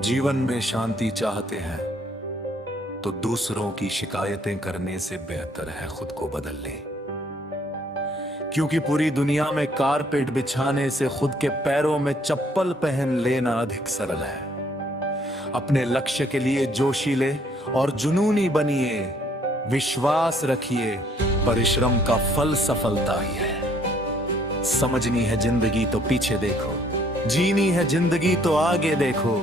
जीवन में शांति चाहते हैं तो दूसरों की शिकायतें करने से बेहतर है खुद को बदल लें। क्योंकि पूरी दुनिया में कारपेट बिछाने से खुद के पैरों में चप्पल पहन लेना अधिक सरल है। अपने लक्ष्य के लिए जोशीले और जुनूनी बनिए, विश्वास रखिए, परिश्रम का फल सफलता ही है। समझनी है जिंदगी तो पीछे देखो, जीनी है जिंदगी तो आगे देखो।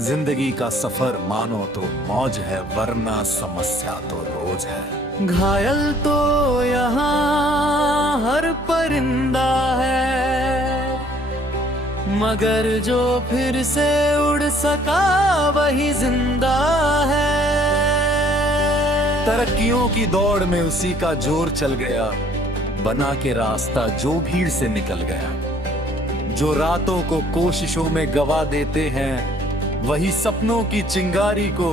जिंदगी का सफर मानो तो मौज है, वरना समस्या तो रोज है। घायल तो यहाँ हर परिंदा है, मगर जो फिर से उड़ सका वही जिंदा है। तरक्कियों की दौड़ में उसी का जोर चल गया, बना के रास्ता जो भीड़ से निकल गया। जो रातों को कोशिशों में गवा देते हैं, वही सपनों की चिंगारी को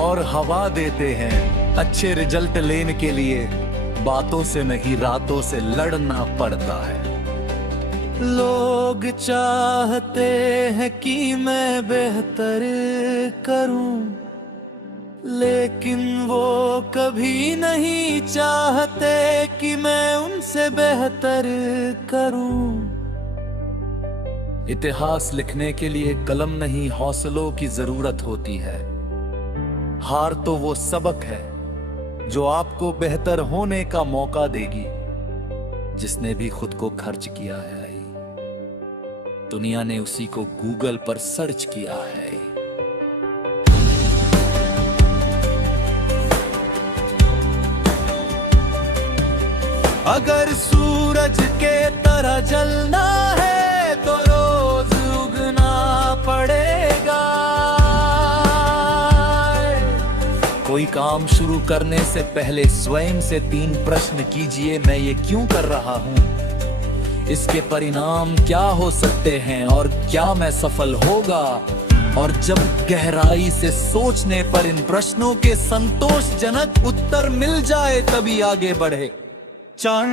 और हवा देते हैं। अच्छे रिजल्ट लेने के लिए बातों से नहीं रातों से लड़ना पड़ता है। लोग चाहते हैं कि मैं बेहतर करूं, लेकिन वो कभी नहीं चाहते कि मैं उनसे बेहतर करूं। इतिहास लिखने के लिए कलम नहीं हौसलों की जरूरत होती है। हार तो वो सबक है जो आपको बेहतर होने का मौका देगी। जिसने भी खुद को खर्च किया है, दुनिया ने उसी को गूगल पर सर्च किया है। अगर सूरज के तरह जलना है तो रोज उगना पड़ेगा। कोई काम शुरू करने से पहले स्वयं से 3 प्रश्न कीजिए, मैं ये क्यों कर रहा हूँ, इसके परिणाम क्या हो सकते हैं और क्या मैं सफल होगा। और जब गहराई से सोचने पर इन प्रश्नों के संतोषजनक उत्तर मिल जाए तभी आगे बढ़े। चाण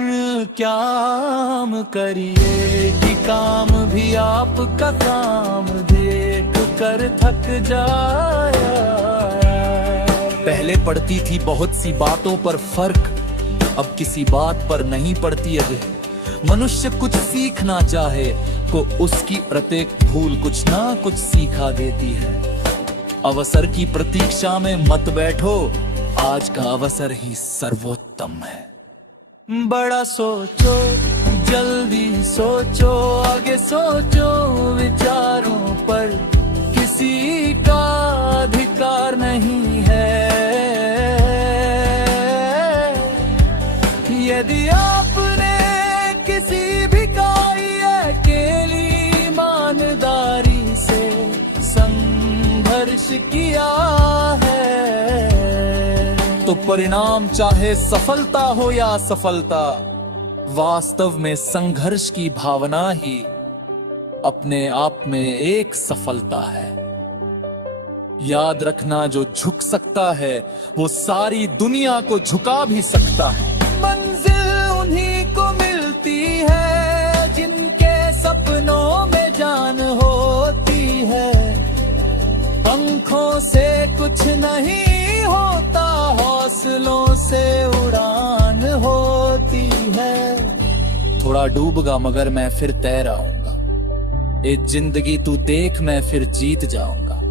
काम करिए कि काम भी आपका काम देख कर थक जाया। पहले पड़ती थी बहुत सी बातों पर फर्क, अब किसी बात पर नहीं पड़ती अजय। मनुष्य कुछ सीखना चाहे तो उसकी प्रत्येक भूल कुछ ना कुछ सिखा देती है। अवसर की प्रतीक्षा में मत बैठो, आज का अवसर ही सर्वोत्तम है। बड़ा सोचो, जल्दी सोचो, आगे सोचो, विचारों पर किसी का अधिकार नहीं है। यदि आपने किसी भी कार्य के लिए ईमानदारी से संघर्ष किया है, तो परिणाम चाहे सफलता हो या असफलता, वास्तव में संघर्ष की भावना ही अपने आप में एक सफलता है। याद रखना, जो झुक सकता है वो सारी दुनिया को झुका भी सकता है। मंजिल उन्हीं को मिलती है जिनके सपनों में जान होती है। पंखों से कुछ नहीं होता, हौसलों से उड़ान होती है। थोड़ा डूबगा मगर मैं फिर तैर आऊंगा, ये जिंदगी तू देख मैं फिर जीत जाऊंगा।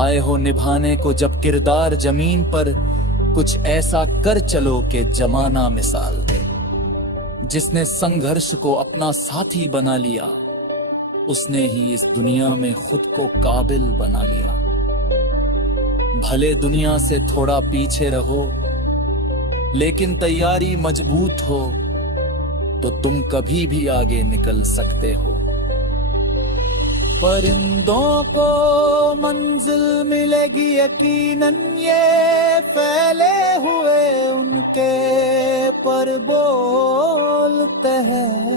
आए हो निभाने को जब किरदार जमीन पर, कुछ ऐसा कर चलो कि जमाना मिसाल दे। जिसने संघर्ष को अपना साथी बना लिया, उसने ही इस दुनिया में खुद को काबिल बना लिया। भले दुनिया से थोड़ा पीछे रहो, लेकिन तैयारी मजबूत हो तो तुम कभी भी आगे निकल सकते हो। परिंदों को मंजिल मिलेगी यकीनन, ये फैले हुए उनके पर बोलते हैं।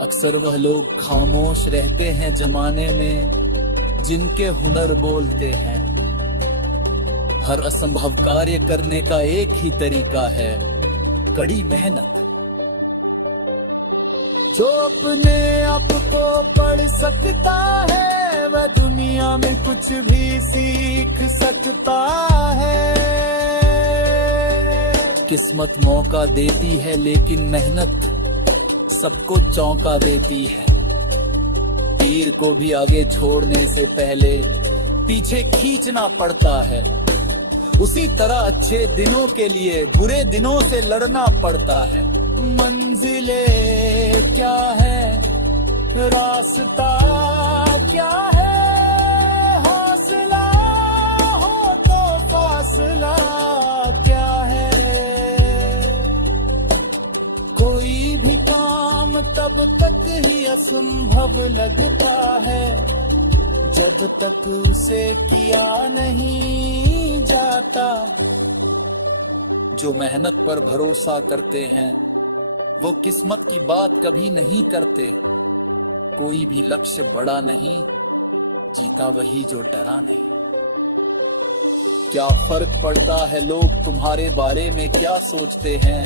अक्सर वह लोग खामोश रहते हैं जमाने में जिनके हुनर बोलते हैं। हर असंभव कार्य करने का एक ही तरीका है, कड़ी मेहनत। जो अपने आप को पढ़ सकता है वह दुनिया में कुछ भी सीख सकता है। किस्मत मौका देती है लेकिन मेहनत सबको चौंका देती है। तीर को भी आगे छोड़ने से पहले पीछे खींचना पड़ता है। उसी तरह अच्छे दिनों के लिए बुरे दिनों से लड़ना पड़ता है। मंजिले क्या है, रास्ता क्या है, हौसला हो तो फासला क्या है। कोई भी काम तब तक ही असंभव लगता है जब तक उसे किया नहीं जाता। जो मेहनत पर भरोसा करते हैं वो किस्मत की बात कभी नहीं करते। कोई भी लक्ष्य बड़ा नहीं, जीता वही जो डरा नहीं। क्या फर्क पड़ता है लोग तुम्हारे बारे में क्या सोचते हैं।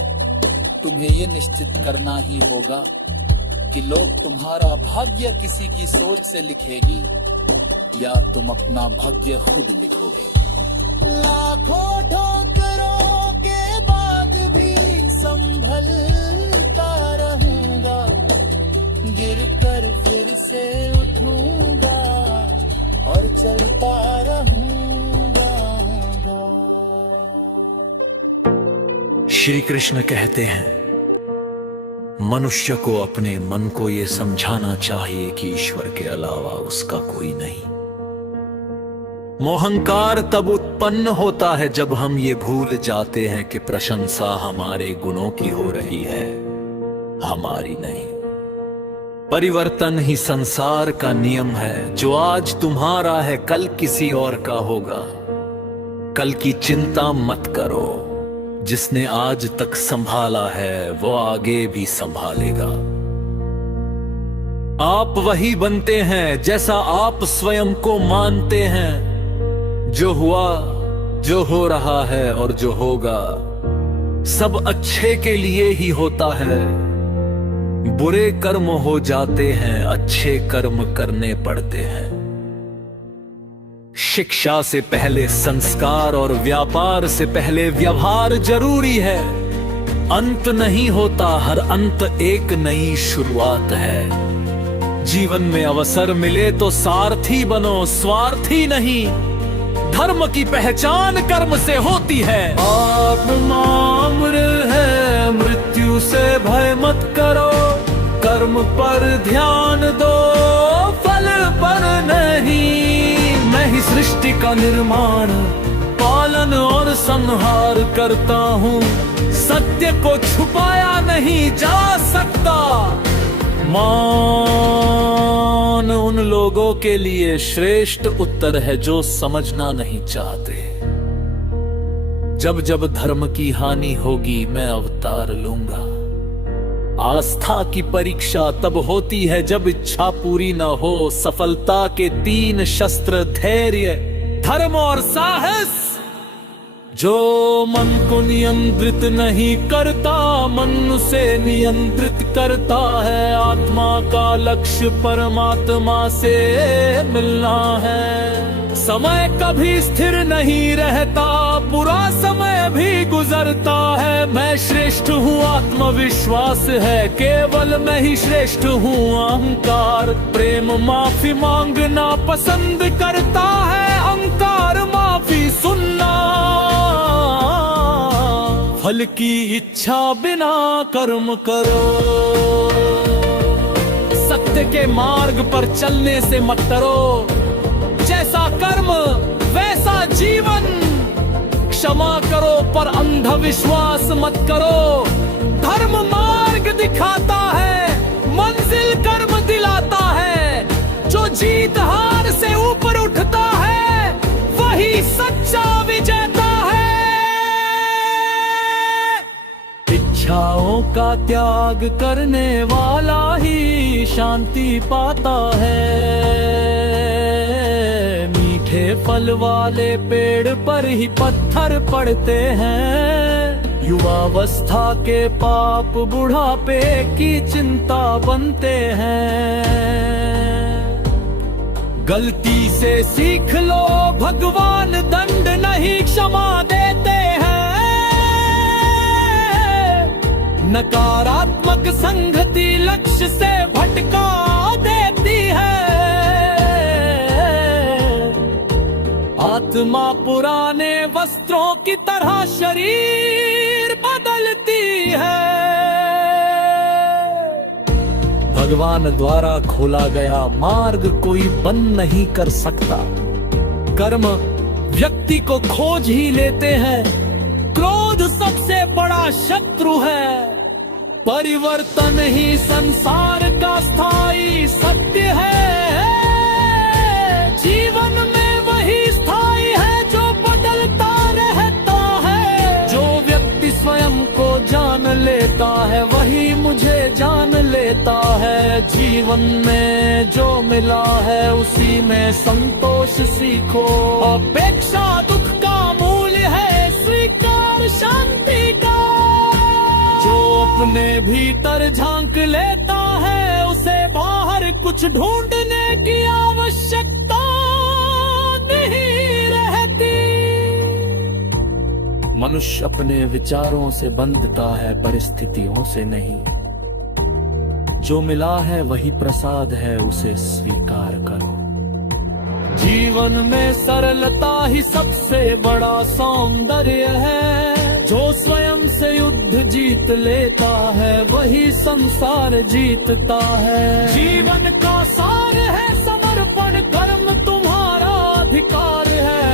तुम्हें ये निश्चित करना ही होगा कि लोग तुम्हारा भाग्य किसी की सोच से लिखेगी या तुम अपना भाग्य खुद लिखोगे। लाखों ठोकरों के बाद भी संभलता रहूंगा, गिरकर फिर से उठूंगा और चलता रहूंगा। श्री कृष्ण कहते हैं मनुष्य को अपने मन को यह समझाना चाहिए कि ईश्वर के अलावा उसका कोई नहीं। मोहंकार तब उत्पन्न होता है जब हम ये भूल जाते हैं कि प्रशंसा हमारे गुणों की हो रही है, हमारी नहीं। परिवर्तन ही संसार का नियम है। जो आज तुम्हारा है कल किसी और का होगा। कल की चिंता मत करो, जिसने आज तक संभाला है वो आगे भी संभालेगा। आप वही बनते हैं जैसा आप स्वयं को मानते हैं। जो हुआ, जो हो रहा है और जो होगा सब अच्छे के लिए ही होता है। बुरे कर्म हो जाते हैं, अच्छे कर्म करने पड़ते हैं। शिक्षा से पहले संस्कार और व्यापार से पहले व्यवहार जरूरी है। अंत नहीं होता, हर अंत एक नई शुरुआत है। जीवन में अवसर मिले तो सारथी बनो, स्वार्थी नहीं। धर्म की पहचान कर्म से होती है। आत्मा अमर है, मृत्यु से भय मत करो। कर्म पर ध्यान दो, फल पर नहीं। मैं ही सृष्टि का निर्माण, पालन और संहार करता हूँ। सत्य को छुपाया नहीं जा सकता। मान उन लोगों के लिए श्रेष्ठ उत्तर है जो समझना नहीं चाहते। जब जब धर्म की हानि होगी मैं अवतार लूंगा। आस्था की परीक्षा तब होती है जब इच्छा पूरी न हो। सफलता के 3 शस्त्र धैर्य, धर्म और साहस। जो मन को नियंत्रित नहीं करता, मन उसे नियंत्रित करता है। आत्मा का लक्ष्य परमात्मा से मिलना है। समय कभी स्थिर नहीं रहता, बुरा समय भी गुजरता है। मैं श्रेष्ठ हूँ आत्मविश्वास है, केवल मैं ही श्रेष्ठ हूँ अहंकार। प्रेम माफी मांगना पसंद करता है, अहंकार माफी सुनना। फल की इच्छा बिना कर्म करो। सत्य के मार्ग पर चलने से मत डरो। जैसा कर्म वैसा जीवन। क्षमा करो पर अंधविश्वास मत करो। धर्म मार्ग दिखाता है, मंजिल कर्म दिलाता है। जो जीत हार से ऊपर उठता है वही सच्चा विजेता है। इच्छाओं का त्याग करने वाला ही शांति पाता है। मीठे फल वाले पेड़ पर ही पत्थर पड़ते हैं। युवावस्था के पाप बुढ़ापे की चिंता बनते हैं। गलती से सीख लो भगवान दंड नहीं क्षमा देते हैं। नकारात्मक संगति लक्ष्य से भटका देती है। आत्मा पुराने वस्त्रों की तरह शरीर बदलती है। भगवान द्वारा खोला गया मार्ग कोई बंद नहीं कर सकता। कर्म व्यक्ति को खोज ही लेते हैं। क्रोध सबसे बड़ा शत्रु है। परिवर्तन ही संसार का स्थायी सत्य है। जीवन में वही स्थायी है जो बदलता रहता है। जो व्यक्ति स्वयं को जान लेता है वही मुझे जान लेता है। जीवन में जो मिला है उसी में संतोष सीखो। अपेक्षा दुख का मूल्य है, स्वीकार शांति का। जो अपने भीतर झांक लेता है उसे बाहर कुछ ढूंढने की आवश्यकता नहीं रहती। मनुष्य अपने विचारों से बंधता है, परिस्थितियों से नहीं। जो मिला है वही प्रसाद है, उसे स्वीकार करो। जीवन में सरलता ही सबसे बड़ा सौंदर्य है। जो स्वयं से युद्ध जीत लेता है वही संसार जीतता है। जीवन का सार है समर्पण, कर्म तुम्हारा अधिकार है।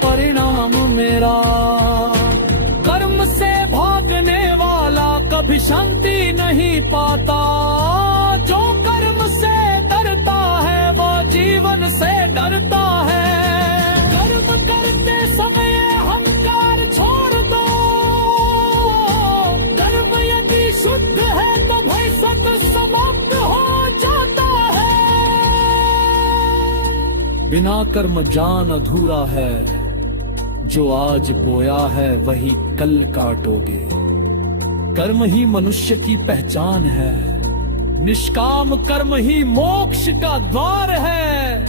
परिणाम मेरा। कर्म से भागने वाला कभी शांति नहीं पाता। जो कर्म से डरता है वो जीवन से डरता है। कर्म करते समय अहंकार छोड़ दो। कर्म यदि शुद्ध है तो भय सब समाप्त हो जाता है। बिना कर्म जान अधूरा है। जो आज बोया है वही कल काटोगे। कर्म ही मनुष्य की पहचान है। निष्काम कर्म ही मोक्ष का द्वार है।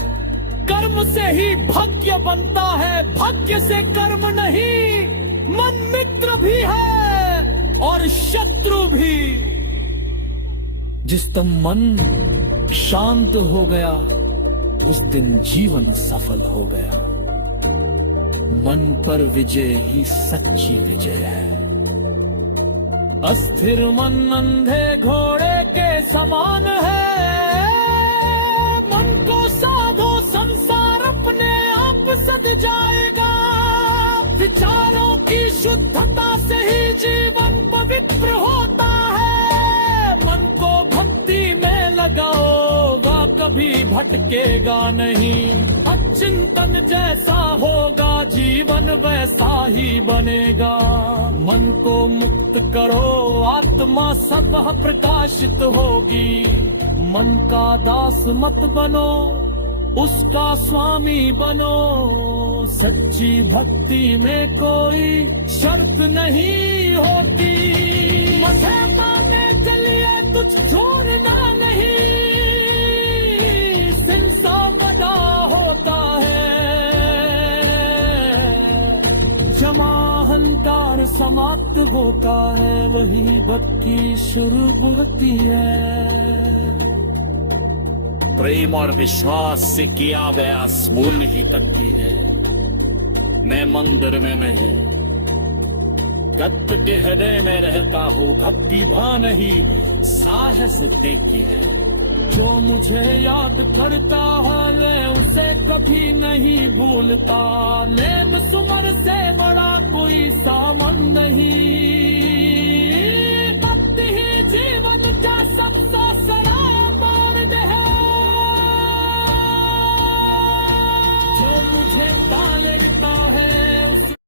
कर्म से ही भाग्य बनता है, भाग्य से कर्म नहीं। मन मित्र भी है और शत्रु भी। जिस दिन मन शांत हो गया उस दिन जीवन सफल हो गया। मन पर विजय ही सच्ची विजय है। अस्थिर मन अंधे घोड़े के समान है। मन को साधो संसार अपने आप सद जाएगा। विचारों की शुद्धता से ही जीवन पवित्र होता है। मन को भक्ति में लगाओगा कभी भटकेगा नहीं। चिंतन जैसा होगा जीवन वैसा ही बनेगा। मन को मुक्त करो आत्मा सब प्रकाशित होगी। मन का दास मत बनो उसका स्वामी बनो। सच्ची भक्ति में कोई शर्त नहीं होती। मजहबा में चलिए कुछ छोड़ना नहीं। सिलसिला बड़ा होता है। जमा अहंकार समाप्त होता है, वही भक्ति शुरू होती है। प्रेम और विश्वास से किया गया स्मूल ही तकती है। मैं मंदिर में नहीं, तत्व के हृदय में रहता हूँ। भक्ति भान ही साहस देखती है। जो मुझे याद करता है मैं उसे कभी नहीं भूलता। नेम सुमर से बड़ा कोई सामान नहीं।